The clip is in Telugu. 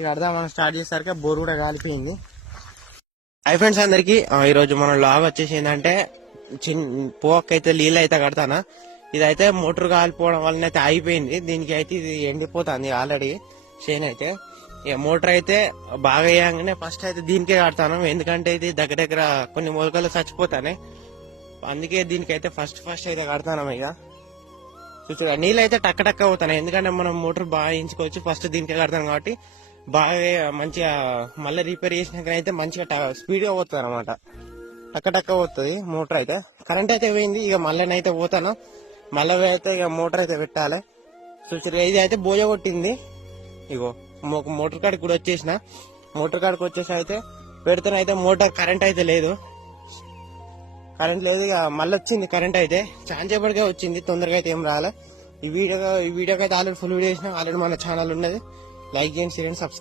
ఇక అర్థం మనం స్టార్ట్ చేసరికి బోర్ కూడా కాలిపోయింది. హై ఫ్రెండ్స్ అందరికి, ఈరోజు మన లాగ్ వచ్చేసి ఏంటంటే పోకైతే నీళ్ళు అయితే కడతానా. ఇదైతే మోటార్ కాలిపోవడం వల్ల అయితే అయిపోయింది. దీనికి అయితే ఇది ఎండిపోతుంది ఆల్రెడీ చేను అయితే. ఇక మోటార్ అయితే బాగా వేయంగానే ఫస్ట్ అయితే దీనికే కడతాను, ఎందుకంటే ఇది దగ్గర దగ్గర కొన్ని మొలకలు చచ్చిపోతానే. అందుకే దీనికైతే ఫస్ట్ అయితే కడతాను. ఇక చూడ నీళ్ళు అయితే టక్క పోతాను, ఎందుకంటే మనం మోటార్ బాగా వేయించుకోవచ్చు. ఫస్ట్ దీనికే కడతాను కాబట్టి బాగా మంచిగా మళ్ళీ రిపేర్ చేసినాకైతే మంచిగా స్పీడ్ గా పోతుంది అనమాట. టక్క పోతుంది మోటార్ అయితే. కరెంట్ అయితే పోయింది, ఇక మళ్ళీనైతే పోతాను. మళ్ళీ అయితే ఇక మోటార్ అయితే పెట్టాలి. చూసారు ఇది అయితే బోజ కొట్టింది. ఇగో మోటార్ కాడికి కూడా వచ్చేసిన. మోటార్ కాడికి వచ్చేసి అయితే పెడుతున్నైతే మోటార్ కరెంట్ అయితే లేదు. ఇక మళ్ళీ వచ్చింది కరెంట్ అయితే. చాలాసేపటికే వచ్చింది, తొందరగా అయితే ఏం రాలే. ఈ వీడియోకి అయితే ఆల్రెడీ ఫుల్ వీడియో చేసిన. ఆల్రెడీ మన ఛానల్ ఉన్నది, లైక్ చేయండి, షేర్ చేయండి, సబ్స్క్రైబ్.